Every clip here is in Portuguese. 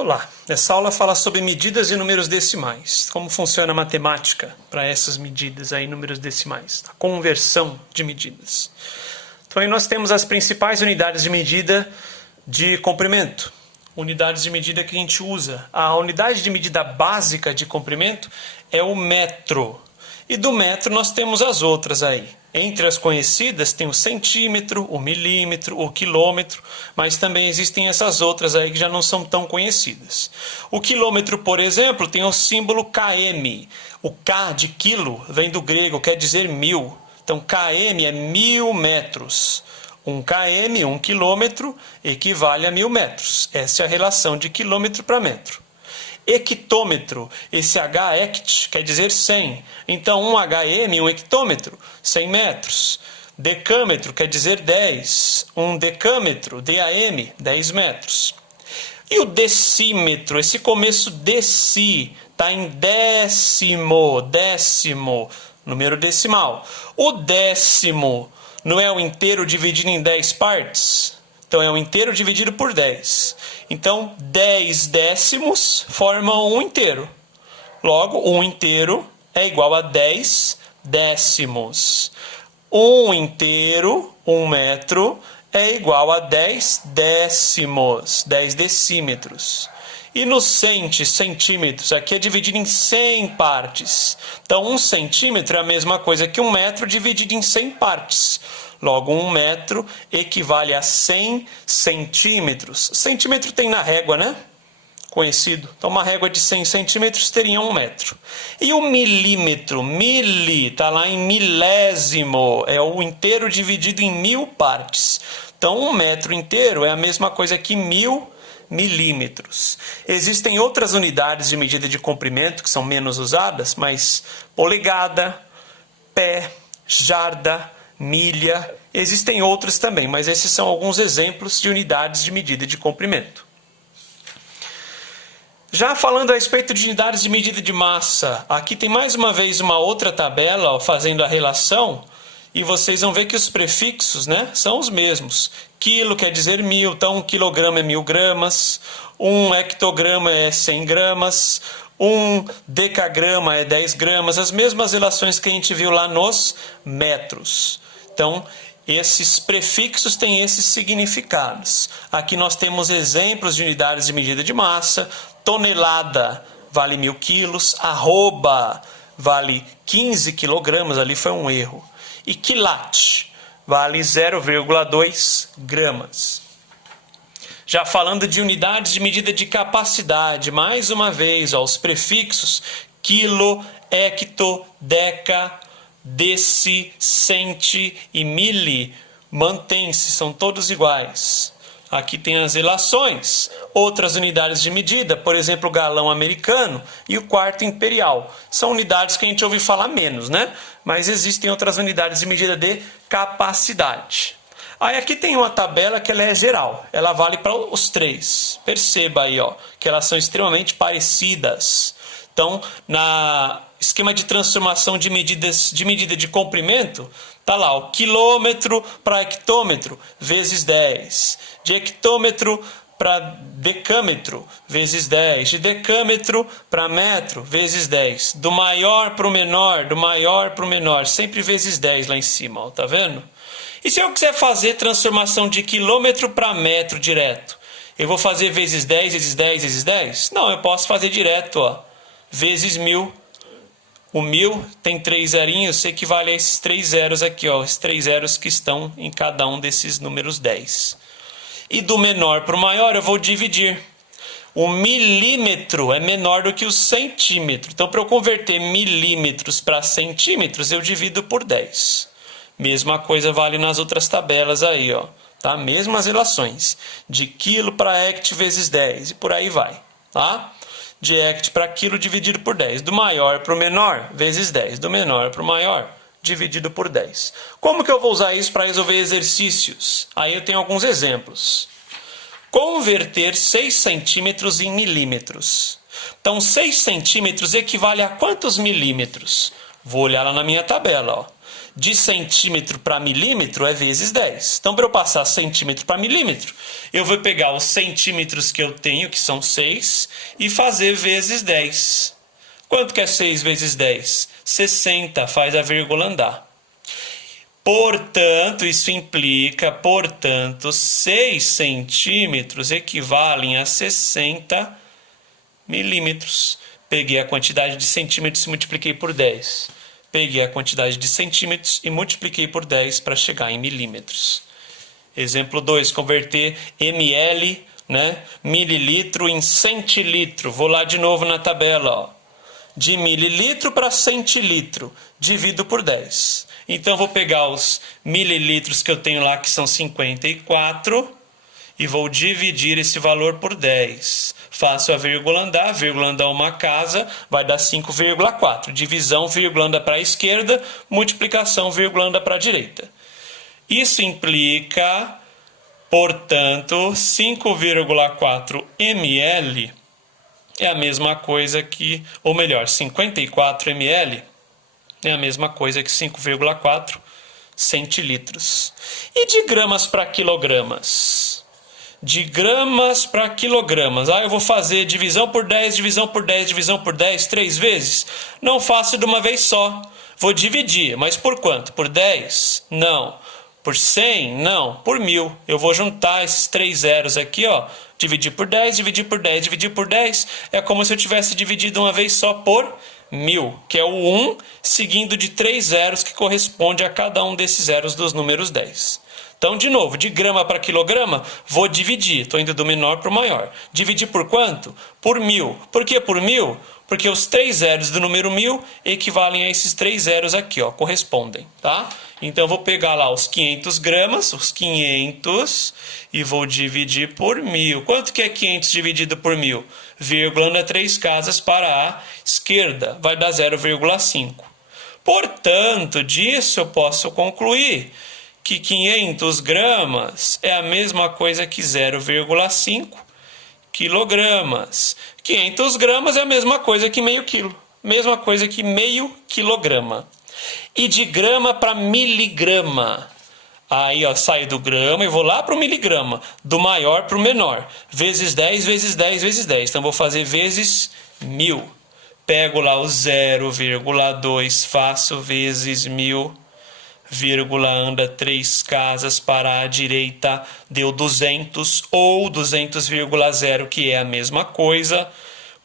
Olá, essa aula fala sobre medidas e números decimais, como funciona a matemática para essas medidas aí, números decimais, a conversão de medidas. Então aí nós temos as principais unidades de medida de comprimento, unidades de medida que a gente usa. A unidade de medida básica de comprimento é o metro, e do metro nós temos as outras aí. Entre as conhecidas tem o centímetro, o milímetro, o quilômetro, mas também existem essas outras aí que já não são tão conhecidas. O quilômetro, por exemplo, tem o símbolo km. O K de quilo vem do grego, quer dizer 1000. Então km é 1000 metros. 1 km, 1 quilômetro, equivale a 1000 metros. Essa é a relação de quilômetro para metro. Hectômetro, esse H, hect, quer dizer 100. Então, 1 hm, 1 hectômetro, 100 metros. Decâmetro quer dizer 10. 1 decâmetro, DAM, 10 metros. E o decímetro, esse começo deci, está em décimo, número decimal. O décimo não é o inteiro dividido em 10 partes? Então, é o inteiro dividido por 10. Então, 10 décimos formam um inteiro. Logo, um inteiro é igual a 10 décimos. Um inteiro, 1 metro, é igual a 10 décimos, 10 decímetros. E no centímetros, aqui é dividido em 100 partes. Então, 1 centímetro é a mesma coisa que 1 metro dividido em 100 partes. Logo, 1 metro equivale a 100 centímetros. Centímetro tem na régua, né? Conhecido. Então, uma régua de 100 centímetros teria 1 metro. E o milímetro, está lá em milésimo. É o inteiro dividido em 1000 partes. Então, 1 metro inteiro é a mesma coisa que 1000 milímetros. Existem outras unidades de medida de comprimento que são menos usadas, mas polegada, pé, jarda, milha, existem outros também, mas esses são alguns exemplos de unidades de medida de comprimento. Já falando a respeito de unidades de medida de massa, aqui tem mais uma vez uma outra tabela, ó, fazendo a relação, e vocês vão ver que os prefixos, né, são os mesmos. Quilo quer dizer 1000, então 1 quilograma é 1000 gramas, 1 hectograma é 100 gramas, 1 decagrama é 10 gramas, as mesmas relações que a gente viu lá nos metros. Então, esses prefixos têm esses significados. Aqui nós temos exemplos de unidades de medida de massa. Tonelada vale 1000 quilos. Arroba vale 15 quilogramas. Ali foi um erro. E quilate vale 0,2 gramas. Já falando de unidades de medida de capacidade, mais uma vez, ó, os prefixos quilo, hecto, deca, deci, centi e mili mantém-se, são todos iguais. Aqui tem as relações, outras unidades de medida, por exemplo, o galão americano e o quarto imperial. São unidades que a gente ouve falar menos, né? Mas existem outras unidades de medida de capacidade. Aí aqui tem uma tabela que ela é geral, ela vale para os três. Perceba aí, ó, que elas são extremamente parecidas. Então, na esquema de transformação de medida de comprimento, está lá o quilômetro para hectômetro vezes 10. De hectômetro para decâmetro vezes 10. De decâmetro para metro vezes 10. Do maior para o menor, sempre vezes 10 lá em cima, ó, tá vendo? E se eu quiser fazer transformação de quilômetro para metro direto? Eu vou fazer vezes 10, vezes 10, vezes 10? Não, eu posso fazer direto, ó. Vezes 1000. O 1000 tem 3 zerinhos, equivale a esses 3 zeros aqui, ó, os 3 zeros que estão em cada um desses números 10. E do menor para o maior eu vou dividir. O milímetro é menor do que o centímetro. Então, para eu converter milímetros para centímetros, eu divido por 10. Mesma coisa vale nas outras tabelas aí, ó, tá? Mesmas relações. De quilo para hect vezes 10 e por aí vai, tá? De hect para quilo dividido por 10. Do maior para o menor, vezes 10. Do menor para o maior, dividido por 10. Como que eu vou usar isso para resolver exercícios? Aí eu tenho alguns exemplos. Converter 6 centímetros em milímetros. Então, 6 centímetros equivale a quantos milímetros? Vou olhar lá na minha tabela, ó. de centímetro para milímetro é vezes 10. Então, para eu passar centímetro para milímetro, eu vou pegar os centímetros que eu tenho, que são 6, e fazer vezes 10. Quanto que é 6 vezes 10? 60, faz a vírgula andar. Portanto, isso implica, 6 centímetros equivalem a 60 milímetros. Peguei a quantidade de centímetros e multipliquei por 10. Peguei a quantidade de centímetros e multipliquei por 10 para chegar em milímetros. Exemplo 2, converter ml, né, mililitro em centilitro. Vou lá de novo na tabela, ó. De mililitro para centilitro, divido por 10. Então, vou pegar os mililitros que eu tenho lá, que são 54, e vou dividir esse valor por 10. Faço a vírgula andar uma casa, vai dar 5,4. Divisão, vírgula anda para a esquerda, multiplicação, vírgula anda para a direita. Isso implica, portanto, 5,4 ml é a mesma coisa que, ou melhor, 54 ml é a mesma coisa que 5,4 centilitros. E de gramas para quilogramas? De gramas para quilogramas. Eu vou fazer divisão por 10, divisão por 10, divisão por 10, 3 vezes? Não faço de uma vez só. Vou dividir, mas por quanto? Por 10? Não. Por 100? Não. Por 1000. Eu vou juntar esses 3 zeros aqui, ó. Dividir por 10, dividir por 10, dividir por 10. É como se eu tivesse dividido uma vez só por 1000, que é o 1 seguindo de 3 zeros, que corresponde a cada um desses zeros dos números 10. Então, de novo, de grama para quilograma, vou dividir. Estou indo do menor para o maior. Dividir por quanto? Por 1000. Por que por 1000? Porque os 3 zeros do número 1000 equivalem a esses 3 zeros aqui, ó, correspondem, tá? Então, eu vou pegar lá os 500 gramas, os 500, e vou dividir por 1000. Quanto que é 500 dividido por 1000? Vírgula anda 3 casas para a esquerda, vai dar 0,5. Portanto, disso eu posso concluir que 500 gramas é a mesma coisa que 0,5 quilogramas. 500 gramas é a mesma coisa que meio quilo. Mesma coisa que meio quilograma. E de grama para miligrama. Aí, ó, saio do grama e vou lá para o miligrama. Do maior para o menor. Vezes 10, vezes 10, vezes 10. Então, vou fazer vezes 1000. Pego lá o 0,2, faço vezes 1000. Vírgula anda 3 casas para a direita, deu 200 ou 200,0, que é a mesma coisa.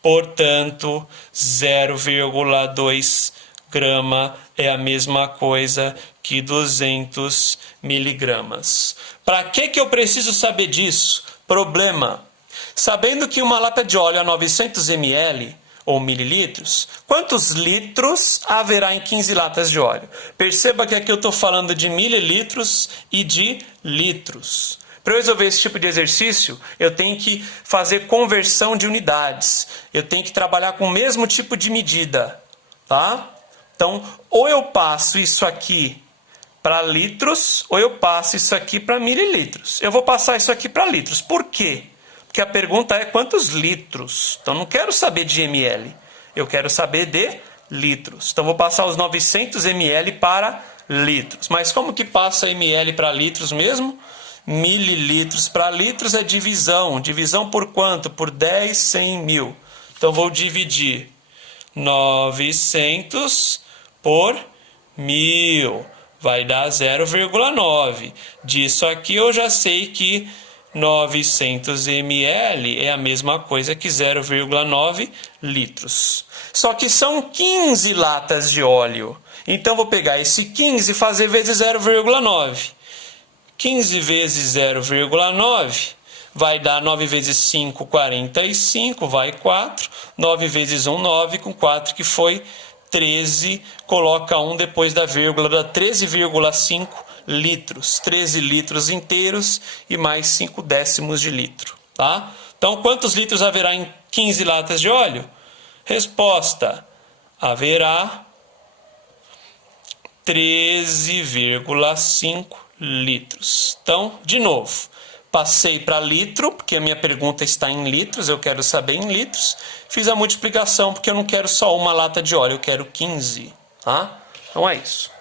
Portanto, 0,2 grama é a mesma coisa que 200 miligramas. Para que eu preciso saber disso? Problema. Sabendo que uma lata de óleo é 900 ml, ou mililitros, quantos litros haverá em 15 latas de óleo? Perceba que aqui eu estou falando de mililitros e de litros. Para eu resolver esse tipo de exercício, eu tenho que fazer conversão de unidades. Eu tenho que trabalhar com o mesmo tipo de medida, tá? Então, ou eu passo isso aqui para litros, ou eu passo isso aqui para mililitros. Eu vou passar isso aqui para litros. Por quê? Porque a pergunta é quantos litros. Então, não quero saber de ml. Eu quero saber de litros. Então, vou passar os 900 ml para litros. Mas como que passa ml para litros mesmo? Mililitros para litros é divisão. Divisão por quanto? Por 10, 100, 1000. Então, vou dividir 900 por 1000. Vai dar 0,9. Disso aqui eu já sei que 900 ml é a mesma coisa que 0,9 litros. Só que são 15 latas de óleo. Então, vou pegar esse 15 e fazer vezes 0,9. 15 vezes 0,9 vai dar 9 vezes 5, 45, vai 4. 9 vezes 1, 9, com 4 que foi 13. Coloca 1 depois da vírgula, dá 13,5 litros. 13 litros inteiros e mais 5 décimos de litro. Tá? Então, quantos litros haverá em 15 latas de óleo? Resposta: haverá 13,5 litros. Então, de novo, passei para litro, porque a minha pergunta está em litros, eu quero saber em litros. Fiz a multiplicação, porque eu não quero só uma lata de óleo, eu quero 15. Tá? Então é isso.